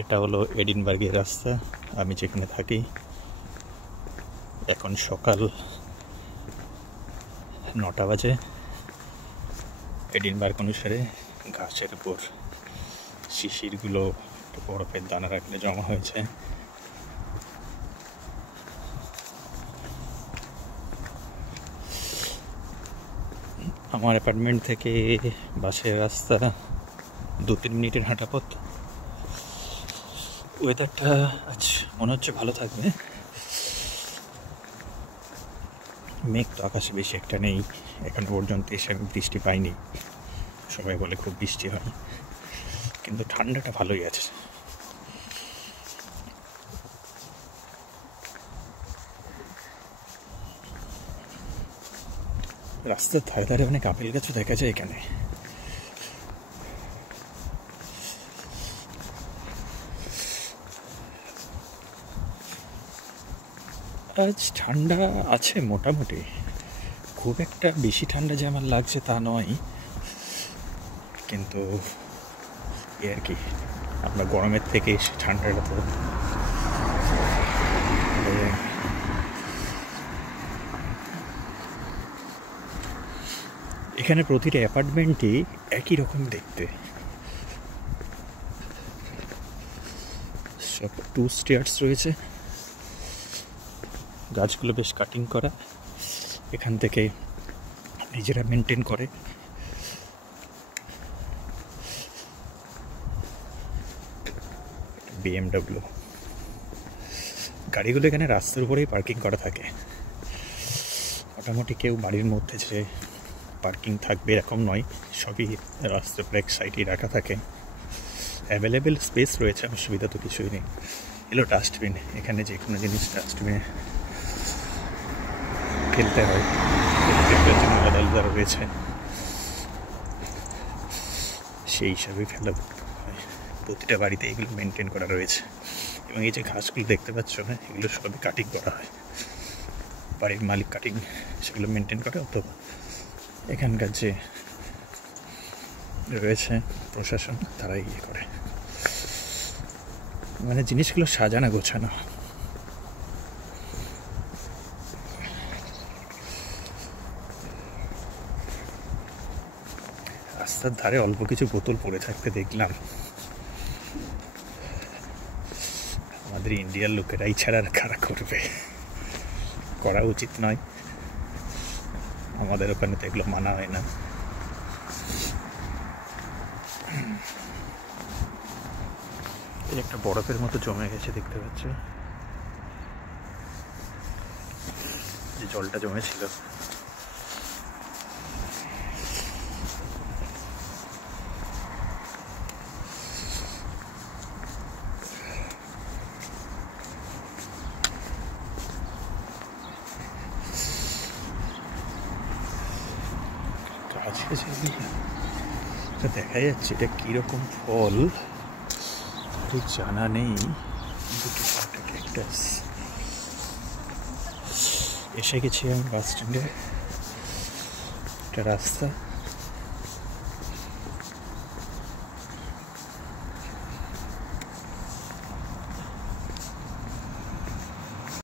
এটা হলো এডিনবার্গের রাস্তা, আমি যেখানে থাকি। এখন সকাল 9টা বাজে। এডিনবার্গ অনুসারে ঘাসের উপর শিশিরগুলো বরফের দানা রাখলে জমা হয়েছে। আমার অ্যাপার্টমেন্ট থেকে বাসের রাস্তা 2-3 মিনিটের হাঁটা পথ। ওয়েদারটা আজ মনে হচ্ছে ভালো থাকবে। মেঘ তো আকাশে বেশি একটা নেই, এখনো পর্যন্ত এসে আমি বৃষ্টি পাইনি। সবাই বলে খুব বৃষ্টি হয়, কিন্তু ঠান্ডাটা ভালোই আছে। রাস্তার ধারে ধারে অনেক আপেল গাছও দেখা যায় এখানে। আজ ঠান্ডা আছে মোটামুটি, খুব একটা বেশি ঠান্ডা যে আমার লাগছে তা নয়, কিন্তু এ আর কি, আমরা গরমের থেকে এসে ঠান্ডাটা তো এখানে প্রতিটা অ্যাপার্টমেন্টই একই রকম দেখতে। সব 2 স্টেয়ার্স রয়েছে, গাছগুলো বেশ কাটিং করা, এখান থেকে নিজেরা মেনটেন করে। BMW গাড়িগুলো এখানে রাস্তার উপরেই পার্কিং করা থাকে। মোটামুটি কেউ বাড়ির মধ্যে যে পার্কিং থাকবে এরকম নয়, সবই রাস্তার ব্রেক সাইডেই রাখা থাকে। অ্যাভেলেবেল স্পেস রয়েছে, অসুবিধা তো কিছুই নেই। এলো ডাস্টবিন, এখানে যে কোনো জিনিস ডাস্টবিনে ফেলতে হয়, জন্য আলাদা আলাদা রয়েছে, সেই হিসাবে ফেলা হয়। প্রতিটা বাড়িতে এগুলো মেনটেন করা রয়েছে, এবং এই যে ঘাসগুলো দেখতে পাচ্ছ না, এগুলো সবই কাটিং করা হয়। বাড়ির মালিক কাটিং সেগুলো মেনটেন করে, অথবা এখানকার যে রয়েছে প্রশাসন তারা ইয়ে করে, মানে জিনিসগুলো সাজানো গোছানো। রাস্তার ধারে অল্প কিছু বোতল পড়ে থাকতে দেখলাম। আমাদের ইন্ডিয়ার লোকেরাই ছাড়া আর কারা করবে, করা উচিত নয়। আমাদের ওখানে তো এগুলো মানা হয় না। এই একটা বরফের মতো জমে গেছে দেখতে পাচ্ছ, যে জলটা জমেছিল। এটা দেখা যাচ্ছে, এটা কিরকম ফল ঠিক জানা নেই, ক্যাকটাস। এসে গেছি আমি বাস স্ট্যান্ডে। একটা রাস্তা,